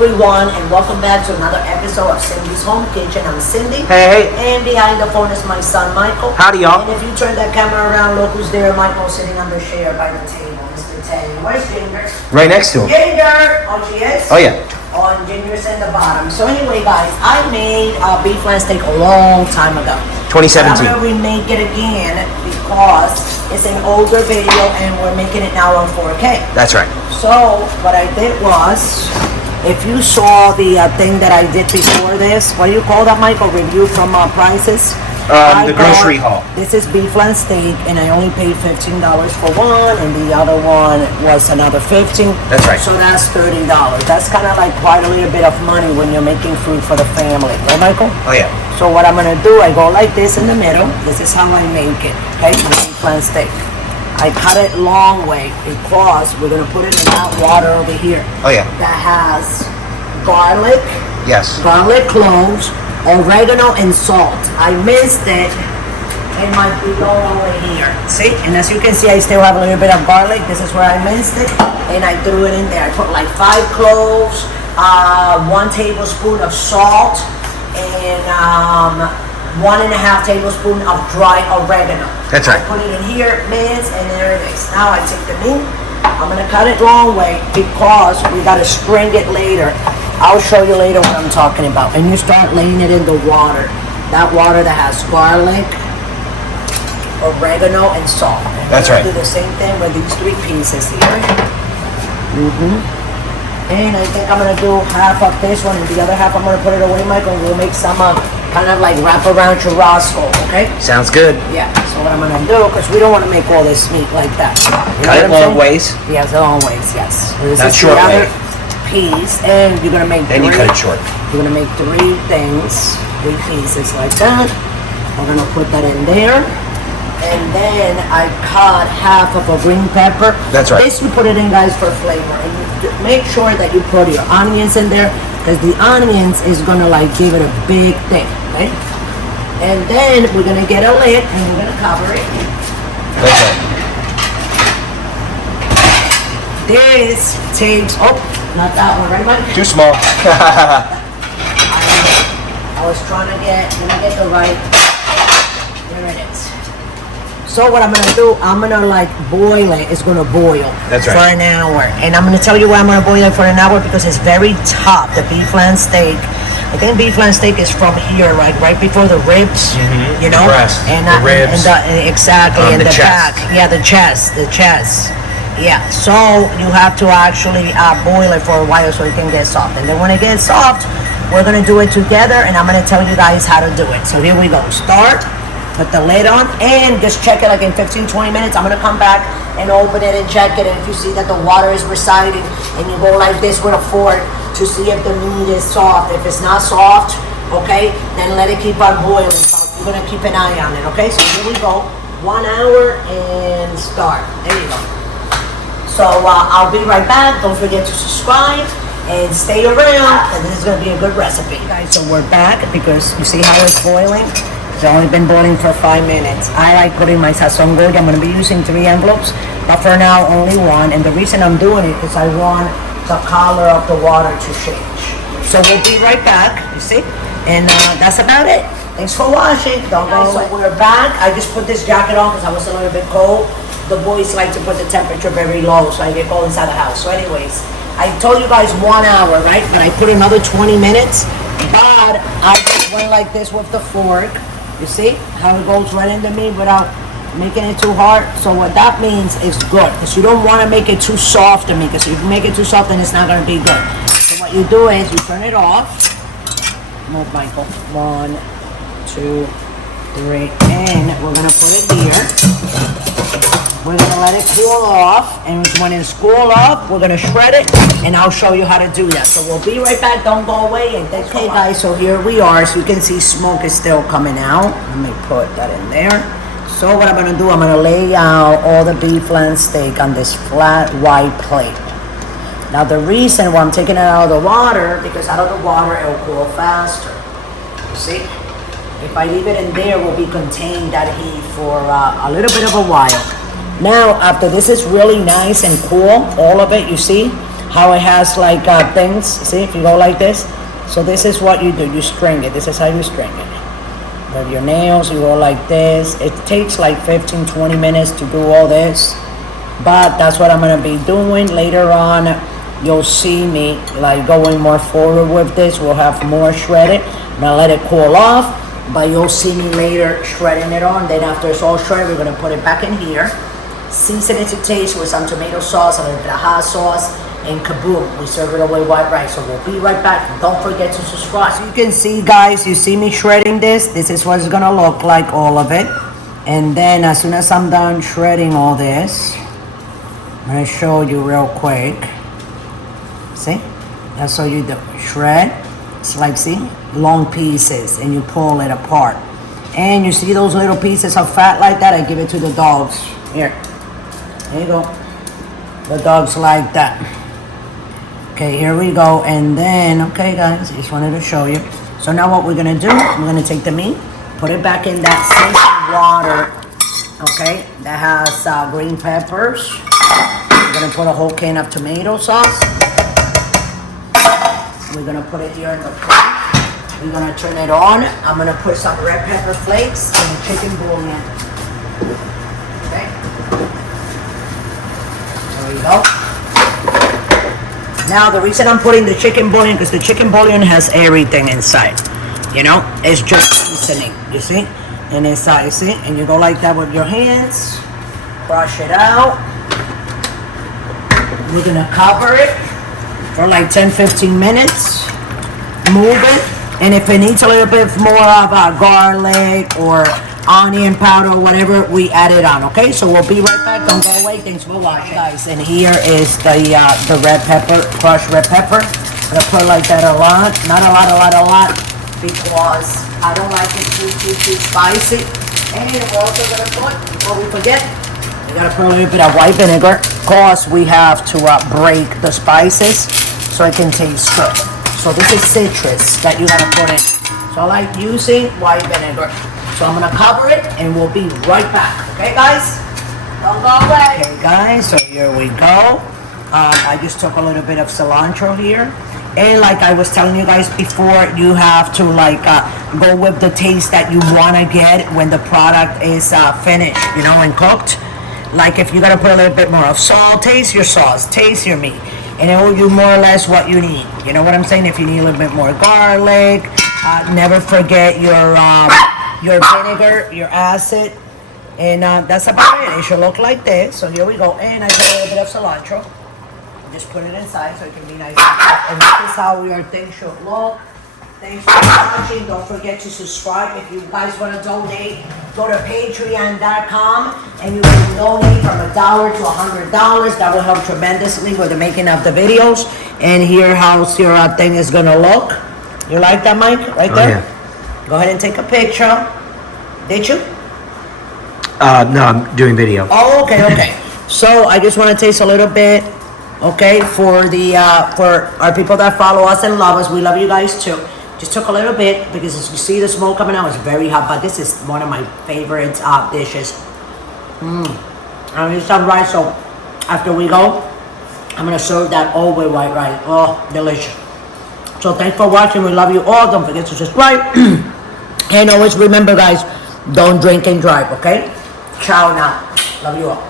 everyone, and welcome back to another episode of Cindy's Home Kitchen. I'm Cindy. Hey. And behind the phone is my son, Michael. Howdy, y'all. And if you turn that camera around, look who's there. Michael sitting on the chair by the table. Mr. Teddy. Where's Ginger? Right next to him. Ginger! Oh, she is? Oh, yeah. Oh, and Ginger's in the bottom. So anyway, guys, I made beef flan steak a long time ago. 2017. I'm going to remake it again because it's an older video and we're making it now on 4K. That's right. So what I did was, if you saw the thing that I did before this, what do you call that, Michael? Review from Prices? The grocery haul. This is beef flan steak, and I only paid $15 for one, and the other one was another $15. That's right. So that's $30. That's kind of like quite a little bit of money when you're making food for the family, right, Michael? Oh, yeah. So what I'm gonna do, I go like this in the middle. This is how I make it, okay? My beef flan steak. I cut it long way because we're gonna put it in that water over here. Oh, yeah. That has garlic, Yes. garlic cloves, oregano, and salt. I minced it in my below over here. See? And as you can see, I still have a little bit of garlic. This is where I minced it, and I threw it in there. I put like 5 cloves, 1 tablespoon of salt, and 1.5 tablespoon of dry oregano. That's right. I put it in here, mince, and there it is. Now I take the meat. I'm gonna cut it long way because we gotta string it later. I'll show you later what I'm talking about. And you start laying it in the water. That water that has garlic, oregano, and salt. And That's right. Do the same thing with these 3 pieces here. And I think I'm gonna do half of this one, and the other half I'm gonna put it away, Michael. We'll make some kind of like wrap around churrasco, okay? Sounds good. Yeah. So what I'm gonna do, because we don't want to make all this meat like that. You Cut know it what I'm long saying? ways. Yes, long ways. Yes. This Not is short the other way. piece, and you're gonna make. Then you cut it short. You're gonna make 3 things, 3 pieces like that. We're gonna put that in there. And then I cut half of a green pepper. That's right. This you put it in, guys, for flavor. And you make sure that you put your onions in there, because the onions is gonna like give it a big thing, right? And then we're gonna get a lid and we're gonna cover it. That's right. This takes, oh, not that one, right, Mike? Too small. I was trying to get the right, there it is. So what I'm gonna do, I'm gonna like boil it. It's gonna boil. That's right. For an hour. And I'm gonna tell you why I'm gonna boil it for an hour, because it's very tough. The beef flan steak, I think beef flan steak is from here, like right before the ribs, you know? The breast, and the ribs. Exactly, and the the chest. back. Yeah, the chest. Yeah, so you have to actually boil it for a while so it can get soft. And then when it gets soft, we're gonna do it together, and I'm gonna tell you guys how to do it. So here we go. Start, put the lid on, and just check it like in 15-20 minutes. I'm gonna come back and open it and check it, and if you see that the water is residing, and you go like this with a fork to see if the meat is soft. If it's not soft, okay, then let it keep on boiling. So you're gonna keep an eye on it, okay? So here we go. 1 hour and start. There you go. So I'll be right back. Don't forget to subscribe and stay around, and this is gonna be a good recipe. Guys, so we're back because you see how it's boiling? It's only been boiling for 5 minutes. I like putting my Sazon Goya. I'm gonna be using 3 envelopes, but for now only 1. And the reason I'm doing it is I want the color of the water to change. So we'll be right back, you see? And that's about it. Thanks for watching. Don't go away. So we're back. I just put this jacket on because I was a little bit cold. The boys like to put the temperature very low so I get cold inside the house. So anyways, I told you guys 1 hour, right? But I put another 20 minutes. But I just went like this with the fork. You see how it goes right into me without making it too hard? So what that means is good, because you don't want to make it too soft to me, because if you make it too soft, then it's not going to be good. So what you do is you turn it off. Move, Michael. 1, 2, 3, and we're going to put it here. We're gonna let it cool off, and when it's cool off, we're gonna shred it, and I'll show you how to do that. So we'll be right back. Don't go away. And thanks. Okay, guys. So here we are. So you can see smoke is still coming out. Let me put that in there. So what I'm gonna do, I'm gonna lay out all the beef flan steak on this flat white plate. Now the reason why I'm taking it out of the water, because out of the water it will cool faster. You see? If I leave it in there, it will be contained that heat for a little bit of a while. Now, after this is really nice and cool, all of it, you see, how it has like things. See, if you go like this. So this is what you do. You string it. This is how you string it. With your nails, you go like this. It takes like 15-20 minutes to do all this, but that's what I'm gonna be doing later on. You'll see me like going more forward with this. We'll have more shredded. I'm gonna let it cool off, but you'll see me later shredding it on. Then after it's all shredded, we're gonna put it back in here, season it to taste with some tomato sauce, a little bit of hot sauce, and kaboom, we serve it away white rice. So we'll be right back. Don't forget to subscribe. So you can see, guys, you see me shredding this. This is what it's gonna look like, all of it. And then as soon as I'm done shredding all this, I'm gonna show you real quick. See, that's all you do. Shred. It's like, see, long pieces, and you pull it apart. And you see those little pieces of fat like that? I give it to the dogs. Here, there you go. The dogs like that. Okay, here we go. And then, okay, guys, I just wanted to show you. So now what we're gonna do? We're gonna take the meat, put it back in that same water. Okay, that has green peppers. We're gonna put a whole can of tomato sauce. We're gonna put it here in the pot. We're gonna turn it on. I'm gonna put some red pepper flakes and chicken bullion. Okay. There we go. Now the reason I'm putting the chicken bullion, because the chicken bullion has everything inside. You know, it's just seasoning. You see, and inside, you see, and you go like that with your hands. Brush it out. We're gonna cover it for like 10-15 minutes. Move it, and if it needs a little bit more of garlic or onion powder, whatever, we add it on. Okay, so we'll be right back. Don't go away. Thanks for watching, guys. And here is the red pepper, crushed red pepper. I'm gonna put like that a lot, not a lot, because I don't like it too spicy. And we're also gonna put, before we forget, we gotta put a little bit of white vinegar, cause we have to break the spices so it can taste good. So this is citrus that you gotta put in. So I like using white vinegar. So I'm gonna cover it and we'll be right back. Okay, guys? Don't go away. Okay, guys, so here we go. I just took a little bit of cilantro here. And like I was telling you guys before, you have to like go with the taste that you wanna get when the product is finished, you know, and cooked. Like if you're gonna put a little bit more of salt, taste your sauce, taste your meat. And it will do more or less what you need. You know what I'm saying? If you need a little bit more garlic, never forget your vinegar, your acid, and that's about it. It should look like this. So here we go. And I put a little bit of cilantro. Just put it inside so it can be nice and hot. And this is how your thing should look. Thanks for watching. Don't forget to subscribe. If you guys want to donate, go to patreon.com and you can donate from $1 to $100. That will help tremendously with the making of the videos. And here how your thing is gonna look. You like that, Mike? Right there? Yeah. Go ahead and take a picture. Did you? No, I'm doing video. Oh, okay. So I just want to taste a little bit. Okay, for our people that follow us and love us, we love you guys too. Just took a little bit because as you see the smoke coming out, it's very hot. But this is one of my favorite dishes. And it's some rice. So after we go, I'm gonna serve that all with white rice. Oh, delicious. So thanks for watching. We love you all. Don't forget to subscribe. And always remember, guys, don't drink and drive. Okay? Ciao now. Love you all.